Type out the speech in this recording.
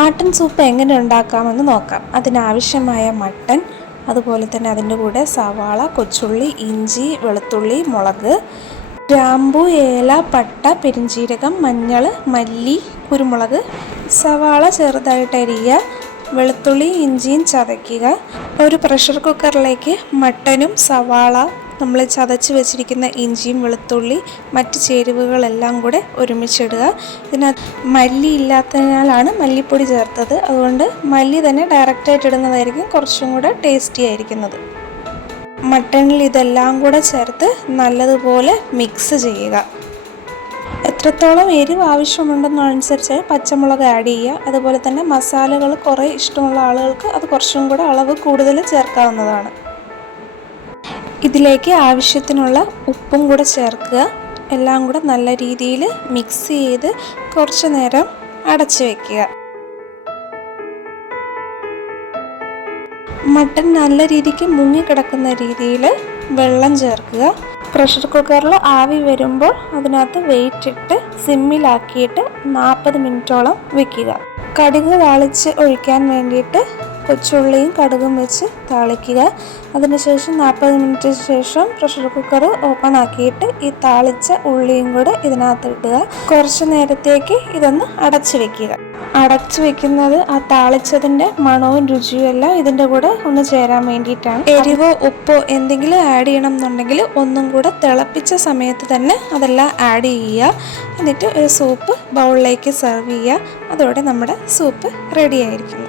ആട്ടൻ soup എങ്ങനെ ഉണ്ടാക്കാമെന്ന് നോക്കാം. അതിനാവശ്യമായ മട്ടൻ, അതുപോലെ തന്നെ അതിൻ്റെ കൂടെ സവാള, കൊച്ചുള്ളി, ഇഞ്ചി, വെളുത്തുള്ളി, മുളക്, ഗ്രാമ്പു, ഏല, പട്ട, പെരിഞ്ചീരകം, മഞ്ഞൾ, മല്ലി, കുരുമുളക്. സവാള ചെറുതായിട്ട് അരിയുക, വെളുത്തുള്ളി ഇഞ്ചിയും ചതയ്ക്കുക. ഒരു പ്രഷർ കുക്കറിലേക്ക് മട്ടനും സവാള, നമ്മൾ ചതച്ച് വെച്ചിരിക്കുന്ന ഇഞ്ചിയും വെളുത്തുള്ളി, മറ്റ് ചേരുവകളെല്ലാം കൂടെ ഒരുമിച്ചിടുക. ഇതിനകത്ത് മല്ലി ഇല്ലാത്തതിനാലാണ് മല്ലിപ്പൊടി ചേർത്തത്. അതുകൊണ്ട് മല്ലി തന്നെ ഡയറക്റ്റായിട്ട് ഇടുന്നതായിരിക്കും കുറച്ചും കൂടെ ടേസ്റ്റി ആയിരിക്കുന്നത്. മട്ടണിൽ ഇതെല്ലാം കൂടെ ചേർത്ത് നല്ലതുപോലെ മിക്സ് ചെയ്യുക. എത്രത്തോളം എരിവ് ആവശ്യമുണ്ടെന്നനുസരിച്ച് പച്ചമുളക് ആഡ് ചെയ്യുക. അതുപോലെ തന്നെ മസാലകൾ കുറേ ഇഷ്ടമുള്ള ആളുകൾക്ക് അത് കുറച്ചും കൂടെ അളവ് കൂടുതൽ ചേർക്കാവുന്നതാണ്. ഇതിലേക്ക് ആവശ്യത്തിനുള്ള ഉപ്പും കൂടെ ചേർക്കുക. എല്ലാം കൂടെ നല്ല രീതിയിൽ മിക്സ് ചെയ്ത് കുറച്ച് നേരം അടച്ചു വയ്ക്കുക. മട്ടൻ നല്ല രീതിക്ക് മുങ്ങിക്കിടക്കുന്ന രീതിയിൽ വെള്ളം ചേർക്കുക. പ്രഷർ കുക്കറിൽ ആവി വരുമ്പോൾ അതിനകത്ത് വെയിറ്റ് ഇട്ട് സിമ്മിലാക്കിയിട്ട് 40 മിനിറ്റോളം വയ്ക്കുക. കടുക് താളിച്ച് ഒഴിക്കാൻ വേണ്ടിയിട്ട് കൊച്ചുള്ളിയും കടുകും വെച്ച് താളിക്കുക. അതിനുശേഷം 40 മിനിറ്റിന് ശേഷം പ്രഷർ കുക്കർ ഓപ്പൺ ആക്കിയിട്ട് ഈ താളിച്ച ഉള്ളിയും കൂടെ ഇതിനകത്ത് ഇടുക. കുറച്ച് നേരത്തേക്ക് ഇതൊന്ന് അടച്ചു വെക്കുക. അടച്ചു വെക്കുന്നത് ആ താളിച്ചതിൻ്റെ മണവും രുചിയും എല്ലാം ഇതിൻ്റെ കൂടെ ഒന്ന് ചേരാൻ വേണ്ടിയിട്ടാണ്. എരിവോ ഉപ്പോ എന്തെങ്കിലും ആഡ് ചെയ്യണം എന്നുണ്ടെങ്കിൽ ഒന്നും കൂടെ തിളപ്പിച്ച സമയത്ത് തന്നെ അതെല്ലാം ആഡ് ചെയ്യുക. എന്നിട്ട് ഒരു സൂപ്പ് ബൗളിലേക്ക് സെർവ് ചെയ്യുക. അതോടെ നമ്മുടെ സൂപ്പ് റെഡി ആയിരിക്കും.